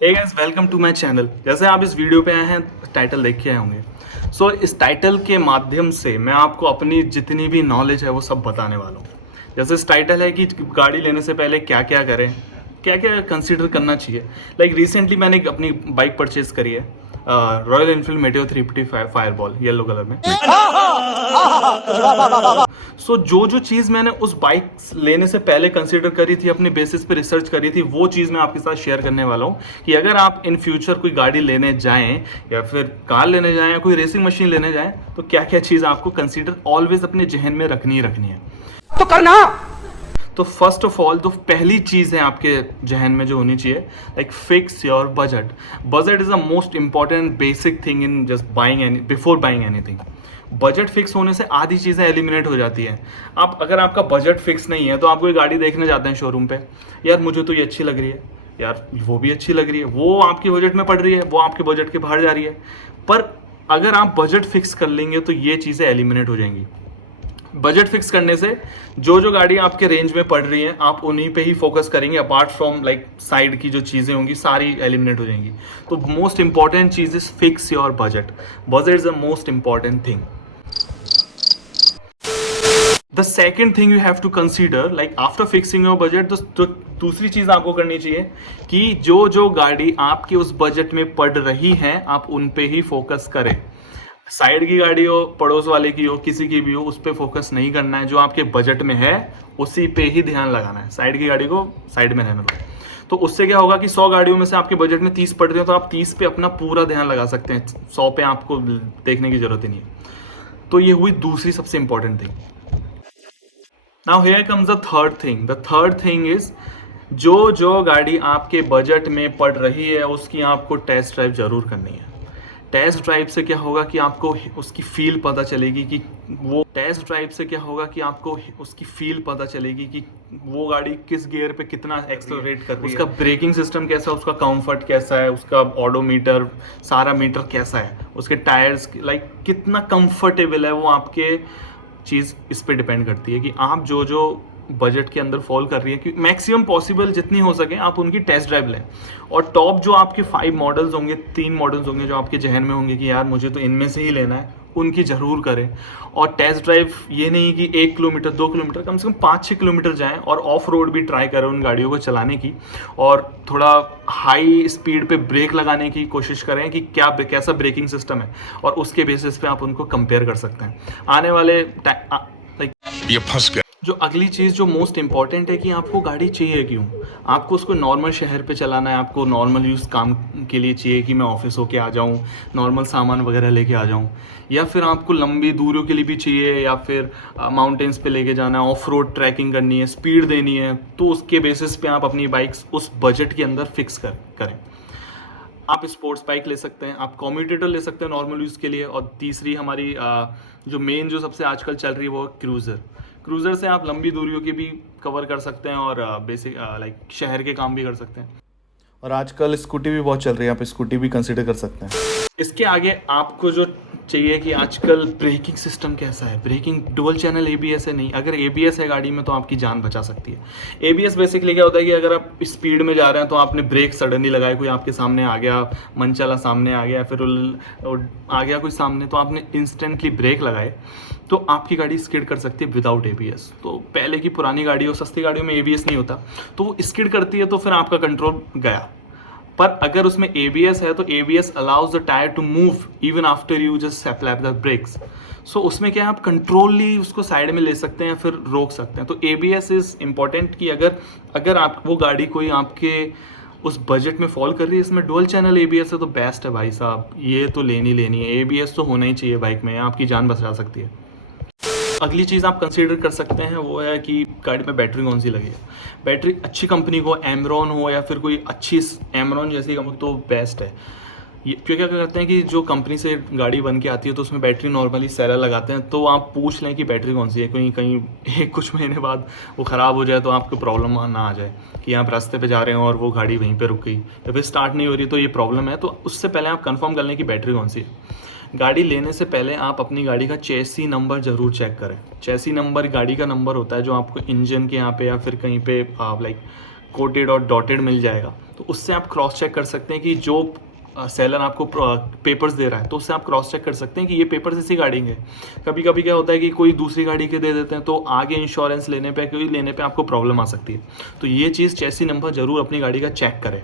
Hey guys, welcome to my channel. जैसे आप इस वीडियो पे आए हैं, टाइटल देख के आए होंगे। इस टाइटल के माध्यम से मैं आपको अपनी जितनी भी नॉलेज है वो सब बताने वाला हूँ। जैसे इस टाइटल है कि गाड़ी लेने से पहले क्या क्या करें, क्या क्या कंसीडर करना चाहिए। रिसेंटली मैंने अपनी बाइक परचेज करी है, Royal Enfield Meteor 355 fireball yellow colour में। जो जो चीज़ मैंने उस बाइक लेने से पहले कंसीडर करी थी, अपने बेसिस पे रिसर्च करी थी, वो चीज़ मैं आपके साथ शेयर करने वाला हूँ कि अगर आप इन फ्यूचर कोई गाड़ी लेने जाएं या फिर कार लेने जाएं या कोई रेसिंग मशीन लेने जाएं तो क्या क्या चीज़ आपको कंसीडर ऑलवेज अपने जहन में रखनी ही रखनी है। तो करना। तो फर्स्ट ऑफ ऑल, तो पहली चीज़ है आपके जहन में जो होनी चाहिए, fix your budget. Budget is the most important basic thing in just buying any before buying anything. Budget fix होने से आधी चीज़ें एलिमिनेट हो जाती हैं। आप अगर आपका बजट फिक्स नहीं है तो आप कोई गाड़ी देखने जाते हैं शोरूम पे, यार मुझे तो ये अच्छी लग रही है, यार वो भी अच्छी लग रही है, वो आपके बजट में पड़ रही है, वो आपके बजट के बाहर जा रही है। पर अगर आप बजट फिक्स कर लेंगे तो ये चीज़ें एलिमिनेट हो जाएंगी। बजट फिक्स करने से जो जो गाड़ी आपके रेंज में पड़ रही है आप उन्हीं पे ही फोकस करेंगे, अपार्ट फ्रॉम साइड की जो चीज़ें होंगी सारी एलिमिनेट हो जाएंगी। तो मोस्ट इंपॉर्टेंट चीज़ is fix your budget. Budget is the most important thing. The second thing you have to consider, after fixing your budget, तो दूसरी चीज आपको करनी चाहिए कि जो जो गाड़ी आपके उस बजट में पड़ रही है आप उन पे ही फोकस करें। साइड की गाड़ी हो, पड़ोस वाले की हो, किसी की भी हो, उस पर फोकस नहीं करना है। जो आपके बजट में है उसी पे ही ध्यान लगाना है। साइड की गाड़ी को साइड में रहने दो। तो उससे क्या होगा कि 100 गाड़ियों में से आपके बजट में 30 पड़ रही हो तो आप 30 पे अपना पूरा ध्यान लगा सकते हैं, 100 पे आपको देखने की जरूरत ही नहीं है। तो ये हुई दूसरी सबसे important thing. Now here comes the third thing. The third thing is, जो जो गाड़ी आपके बजट में पड़ रही है उसकी आपको टेस्ट ड्राइव जरूर करनी है। टेस्ट ड्राइव से क्या होगा कि आपको उसकी फील पता चलेगी कि वो गाड़ी किस गियर पे कितना एक्सेलरेट कर रही है, उसका ब्रेकिंग सिस्टम कैसा है, उसका कंफर्ट कैसा है, उसका ऑडोमीटर सारा मीटर कैसा है, उसके टायर्स कितना कंफर्टेबल है, वो आपके चीज़ इस पे डिपेंड करती है कि आप जो जो बजट के अंदर फॉल कर रही है कि मैक्सिमम पॉसिबल जितनी हो सके आप उनकी टेस्ट ड्राइव लें। और टॉप जो आपके 5 मॉडल्स होंगे, 3 मॉडल्स होंगे जो आपके जहन में होंगे कि यार मुझे तो इनमें से ही लेना है, उनकी ज़रूर करें। और टेस्ट ड्राइव ये नहीं कि 1 किलोमीटर 2 किलोमीटर, कम से कम 5-6 किलोमीटर जाएं और ऑफ रोड भी ट्राई करें उन गाड़ियों को चलाने की, और थोड़ा हाई स्पीड पे ब्रेक लगाने की कोशिश करें कि कैसा ब्रेकिंग सिस्टम है, और उसके बेसिस पे आप उनको कंपेयर कर सकते हैं आने वाले ये फंस गया। जो अगली चीज़ जो मोस्ट इंपॉर्टेंट है कि आपको गाड़ी चाहिए क्यों। आपको उसको नॉर्मल शहर पे चलाना है, आपको नॉर्मल यूज़ काम के लिए चाहिए कि मैं ऑफिस होके आ जाऊँ, नॉर्मल सामान वगैरह लेके आ जाऊँ, या फिर आपको लंबी दूरियों के लिए भी चाहिए, या फिर माउंटेन्स पे लेके जाना है, ऑफ रोड ट्रैकिंग करनी है, स्पीड देनी है, तो उसके बेसिस पे आप अपनी बाइक्स उस बजट के अंदर फिक्स करें। आप स्पोर्ट्स बाइक ले सकते हैं, आप कम्यूटेटर ले सकते हैं नॉर्मल यूज़ के लिए, और तीसरी हमारी जो मेन जो सबसे आजकल चल रही है वो क्रूज़र से आप लंबी दूरियों की भी कवर कर सकते हैं और बेसिक शहर के काम भी कर सकते हैं। और आजकल स्कूटी भी बहुत चल रही है, आप स्कूटी भी कंसिडर कर सकते हैं। इसके आगे आपको जो चाहिए कि आजकल ब्रेकिंग सिस्टम कैसा है। ब्रेकिंग डुअल चैनल एबीएस है नहीं, अगर एबीएस है गाड़ी में तो आपकी जान बचा सकती है। एबीएस बेसिकली क्या होता है कि अगर आप स्पीड में जा रहे हैं तो आपने ब्रेक सडनली लगाया, कोई आपके सामने आ गया, मनचला सामने आ गया, फिर आ गया कोई सामने, तो आपने इंस्टेंटली ब्रेक लगाए तो आपकी गाड़ी स्किड कर सकती है विदाउट एबीएस। तो पहले की पुरानी गाड़ियों, सस्ती गाड़ियों में एबीएस नहीं होता, तो वो स्किड करती है, तो फिर आपका कंट्रोल गया। पर अगर उसमें ABS है तो ABS allows the tyre to move even after you just slap the brakes. So उसमें क्या है, आप कंट्रोली उसको साइड में ले सकते हैं, फिर रोक सकते हैं। तो ABS इज इम्पॉर्टेंट कि अगर आप वो गाड़ी कोई आपके उस बजट में फॉल कर रही है, इसमें डुअल चैनल ABS है तो बेस्ट है भाई साहब, ये तो लेनी है। ABS तो होना ही चाहिए बाइक में, आपकी जान बचा सकती है। अगली चीज़ आप कंसीडर कर सकते हैं वो है कि गाड़ी में बैटरी कौन सी लगी है। बैटरी अच्छी कंपनी हो, एमरॉन हो या फिर कोई अच्छी एमरॉन जैसी कंपनी, तो बेस्ट है। ये क्यों क्या करते हैं कि जो कंपनी से गाड़ी बन के आती है तो उसमें बैटरी नॉर्मली सेलर लगाते हैं, तो आप पूछ लें कि बैटरी कौन सी है, कहीं कुछ महीने बाद वो ख़राब हो जाए तो आपको प्रॉब्लम ना आ जाए कि आप रास्ते पे जा रहे हैं और वो गाड़ी वहीं पे रुक गई या फिर स्टार्ट नहीं हो रही, तो ये प्रॉब्लम है। तो उससे पहले आप कंफर्म कर लें कि बैटरी कौन सी है। गाड़ी लेने से पहले आप अपनी गाड़ी का चेसी नंबर ज़रूर चेक करें। चेसी नंबर गाड़ी का नंबर होता है जो आपको इंजन के यहाँ पे या फिर कहीं पे कोटेड और डॉटेड मिल जाएगा, तो उससे आप क्रॉस चेक कर सकते हैं कि जो सेलर आपको पेपर्स दे रहा है तो उससे आप क्रॉस चेक कर सकते हैं कि ये पेपर्स इसी गाड़ी के। कभी कभी क्या होता है कि कोई दूसरी गाड़ी के दे देते हैं तो आगे इंश्योरेंस लेने पे आपको प्रॉब्लम आ सकती है। तो ये चीज़ चेसी नंबर ज़रूर अपनी गाड़ी का चेक करें।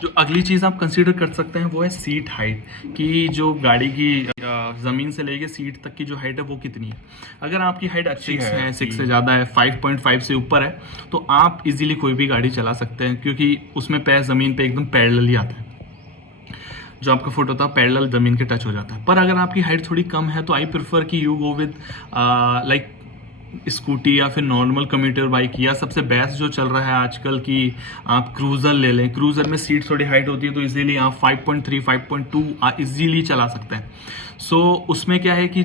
जो अगली चीज़ आप कंसीडर कर सकते हैं वो है सीट हाइट, कि जो गाड़ी की ज़मीन से लेके सीट तक की जो हाइट है वो कितनी है। अगर आपकी हाइट अच्छी है, 6 से ज़्यादा है, 5.5 से ऊपर है, तो आप इजीली कोई भी गाड़ी चला सकते हैं, क्योंकि उसमें पैर ज़मीन पे एकदम पैरेलल ही आता है। जो आपका फुट होता है पैरेलल ज़मीन के टच हो जाता है। पर अगर आपकी हाइट थोड़ी कम है तो आई प्रेफर कि you go with like scooty या फिर नॉर्मल कम्यूटर बाइक, या सबसे बेस्ट जो चल रहा है आजकल कि आप क्रूज़र ले लें। क्रूज़र में सीट थोड़ी हाइट होती है तो इजीली आप 5.3 5.2 इजीली चला सकते हैं। सो उसमें क्या है कि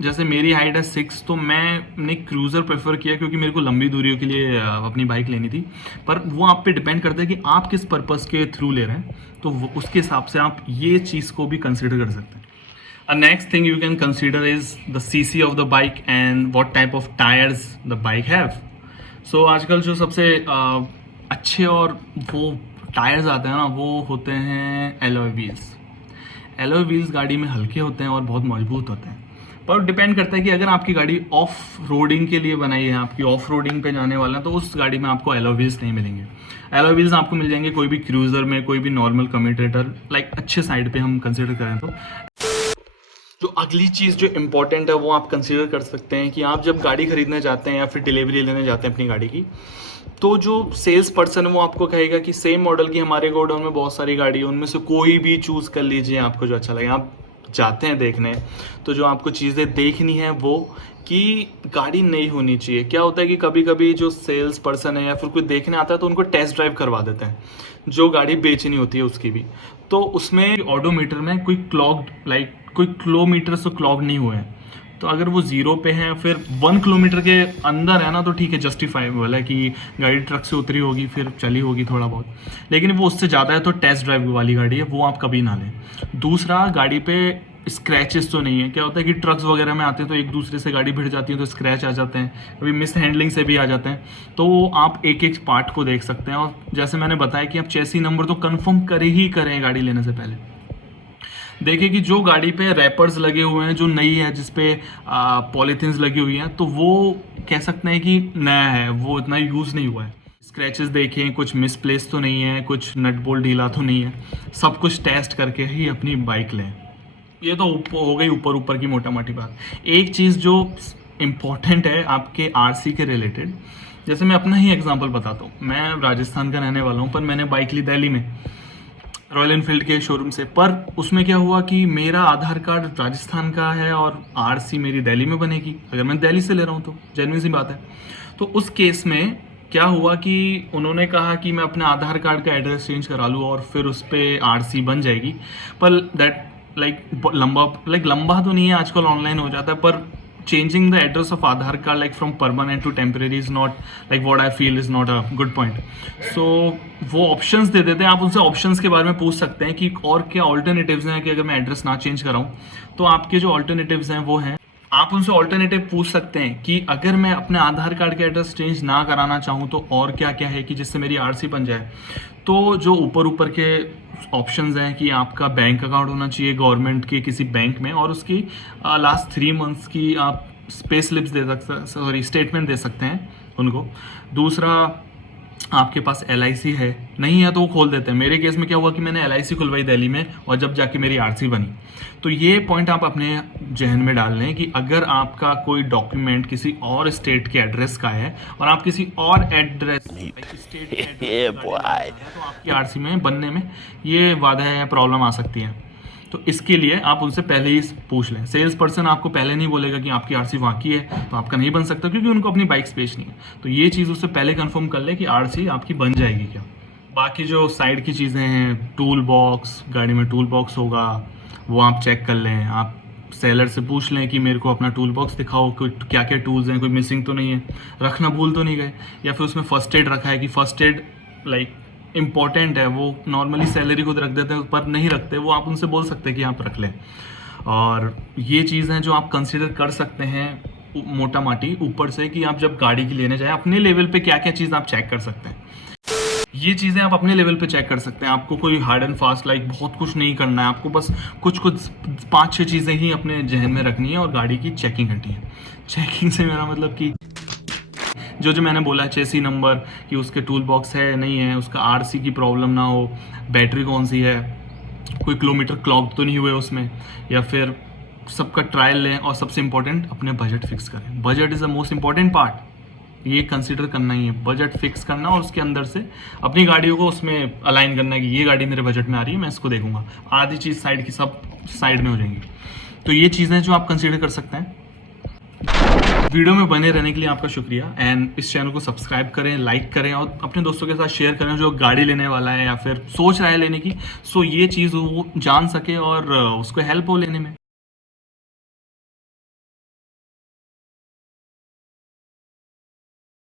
जैसे मेरी हाइट है 6, तो मैंने क्रूज़र प्रेफर किया क्योंकि मेरे को लंबी दूरियों के लिए अपनी बाइक लेनी थी। पर वो आप पे डिपेंड करता है कि आप किस पर्पज़ के थ्रू ले रहे हैं, तो उसके हिसाब से आप ये चीज़ को भी कंसिडर कर सकते हैं। A next thing you can consider is the CC of the bike and what type of tires the bike have. So आजकल जो सबसे अच्छे और वो टायर्स आते हैं ना, वो होते हैं एलॉय व्हील्स। एलॉय व्हील्स गाड़ी में हल्के होते हैं और बहुत मजबूत होते हैं। पर डिपेंड करता है कि अगर आपकी गाड़ी ऑफ रोडिंग के लिए बनाई है, आपकी ऑफ रोडिंग पे जाने वाला है, तो उस गाड़ी में आपको एलॉय व्हील्स नहीं मिलेंगे। एलॉय व्हील्स आपको मिल जाएंगे कोई भी क्रूज़र में, कोई भी नॉर्मल कम्यूटेटर, लाइक अच्छे साइड पे हम कंसिडर करें तो। जो अगली चीज़ जो इम्पोर्टेंट है वो आप कंसीडर कर सकते हैं कि आप जब गाड़ी खरीदने जाते हैं या फिर डिलीवरी लेने जाते हैं अपनी गाड़ी की, तो जो सेल्स पर्सन है वो आपको कहेगा कि सेम मॉडल की हमारे गोडाउन में बहुत सारी गाड़ी है, उनमें से कोई भी चूज़ कर लीजिए आपको जो अच्छा लगे। आप जाते हैं देखने, तो जो आपको चीज़ें देखनी है वो कि गाड़ी नई होनी चाहिए। क्या होता है कि कभी कभी जो सेल्स पर्सन है या फिर कोई देखने आता है तो उनको टेस्ट ड्राइव करवा देते हैं, जो गाड़ी बेचनी होती है उसकी भी। तो उसमें ऑडोमीटर में कोई क्लॉक्ड लाइक कोई किलोमीटर से क्लॉक नहीं हुए हैं, तो अगर वो 0 पे है फिर 1 किलोमीटर के अंदर है ना, तो ठीक है, जस्टिफाइबल है कि गाड़ी ट्रक से उतरी होगी फिर चली होगी थोड़ा बहुत। लेकिन वो उससे ज़्यादा है तो टेस्ट ड्राइव वाली गाड़ी है, वो आप कभी ना लें। दूसरा, गाड़ी पे स्क्रैचेस तो नहीं है। क्या होता है कि ट्रक्स वगैरह में आते हैं तो एक दूसरे से गाड़ी भिड़ जाती है तो स्क्रैच आ जाते हैं, कभी मिस हैंडलिंग से भी आ जाते हैं। तो आप एक एक पार्ट को देख सकते हैं। और जैसे मैंने बताया कि आप चेसी नंबर तो कंफर्म करें गाड़ी लेने से पहले। देखिए कि जो गाड़ी पे रैपर्स लगे हुए हैं, जो नई है, जिस पे पॉलीथिन्स लगी हुई हैं, तो वो कह सकते हैं कि नया है, वो इतना यूज़ नहीं हुआ है। स्क्रैचेस देखें, कुछ मिसप्लेस तो नहीं है, कुछ नट बोल्ट ढीला तो नहीं है, सब कुछ टेस्ट करके ही अपनी बाइक लें। ये तो हो गई ऊपर की मोटा मोटी बात। एक चीज़ जो इम्पॉर्टेंट है आपके आरसी के रिलेटेड, जैसे मैं अपना ही एग्जांपल बताता हूँ। मैं राजस्थान का रहने वाला हूँ, पर मैंने बाइक ली दिल्ली में रॉयल एनफील्ड के शोरूम से। पर उसमें क्या हुआ कि मेरा आधार कार्ड राजस्थान का है और आरसी मेरी दिल्ली में बनेगी, अगर मैं दिल्ली से ले रहा हूँ तो जेन्युइन सी बात है। तो उस केस में क्या हुआ कि उन्होंने कहा कि मैं अपने आधार कार्ड का एड्रेस चेंज करा लूँ और फिर उस पर आरसी बन जाएगी। पर दैट लंबा तो नहीं है, आजकल ऑनलाइन हो जाता है। पर changing the address of Aadhaar card like from permanent to temporary is not like what I feel is not a good point. So वो ऑप्शंस दे देते हैं, आप उनसे ऑप्शंस के बारे में पूछ सकते हैं कि और क्या ऑल्टरनेटिव्स हैं, कि अगर मैं एड्रेस ना चेंज कराऊं तो आपके जो ऑल्टरनेटिव्स हैं वो हैं। आप उनसे ऑल्टरनेटिव पूछ सकते हैं कि अगर मैं अपने आधार कार्ड के एड्रेस चेंज ना कराना चाहूँ तो और क्या क्या है कि जिससे मेरी आरसी बन जाए। तो जो ऊपर के ऑप्शंस हैं कि आपका बैंक अकाउंट होना चाहिए गवर्नमेंट के किसी बैंक में, और उसकी लास्ट 3 मंथ्स की आप पे स्लिप्स दे सकते हैं, सॉरी स्टेटमेंट दे सकते हैं उनको। दूसरा, आपके पास LIC है, नहीं है तो वो खोल देते हैं। मेरे केस में क्या हुआ कि मैंने LIC खुलवाई दिल्ली में और जब जाके मेरी आरसी बनी। तो ये पॉइंट आप अपने जहन में डाल लें कि अगर आपका कोई डॉक्यूमेंट किसी और स्टेट के एड्रेस का है और आप किसी और एड्रेस स्टेट के एड्रेस तो आपकी आरसी में बनने में ये बाधा है, प्रॉब्लम आ सकती है। तो इसके लिए आप उनसे पहले ही पूछ लें। सेल्स पर्सन आपको पहले नहीं बोलेगा कि आपकी आरसी वहाँ की है तो आपका नहीं बन सकता, क्योंकि उनको अपनी बाइक्स बेचनी है। तो ये चीज़ उससे पहले कंफर्म कर ले कि आरसी आपकी बन जाएगी क्या। बाकी जो साइड की चीज़ें हैं, टूल बॉक्स, गाड़ी में टूल बॉक्स होगा वो आप चेक कर लें। आप सेलर से पूछ लें कि मेरे को अपना टूल बॉक्स दिखाओ, कोई क्या क्या टूल्स हैं, कोई मिसिंग तो नहीं है, रखना भूल तो नहीं गए, या फिर उसमें फर्स्ट एड रखा है कि फर्स्ट एड लाइक इम्पॉर्टेंट है। वो नॉर्मली सैलरी खुद रख देते हैं पर नहीं रखते, वो आप उनसे बोल सकते हैं कि आप रख लें। और ये चीज़ हैं जो आप कंसिडर कर सकते हैं मोटा माटी ऊपर से, कि आप जब गाड़ी की लेने जाएं अपने लेवल पे क्या क्या चीज़ आप चेक कर सकते हैं। ये चीज़ें आप अपने लेवल पे चेक कर सकते हैं। आपको कोई हार्ड एंड फास्ट लाइक बहुत कुछ नहीं करना है, आपको बस कुछ कुछ 5-6 चीज़ें ही अपने जहन में रखनी है और गाड़ी की चेकिंग करनी है। चेकिंग से मेरा मतलब कि जो मैंने बोला है, चेसी नंबर, कि उसके टूल बॉक्स है नहीं है, उसका आरसी की प्रॉब्लम ना हो, बैटरी कौन सी है, कोई किलोमीटर क्लॉक तो नहीं हुए उसमें, या फिर सबका ट्रायल लें, और सबसे इंपॉर्टेंट अपने बजट फिक्स करें। Budget is the most important part, ये कंसीडर करना ही है, बजट फिक्स करना और उसके अंदर से अपनी गाड़ियों को उसमें अलाइन करना है कि ये गाड़ी मेरे बजट में आ रही है, मैं इसको देखूंगा। आधी चीज़ साइड की सब साइड में हो जाएंगी। तो ये चीज़ें जो आप कंसीडर कर सकते हैं। वीडियो में बने रहने के लिए आपका शुक्रिया, एंड इस चैनल को सब्सक्राइब करें, लाइक करें और अपने दोस्तों के साथ शेयर करें जो गाड़ी लेने वाला है या फिर सोच रहा है लेने की, सो ये चीज़ वो जान सके और उसको हेल्प हो लेने में।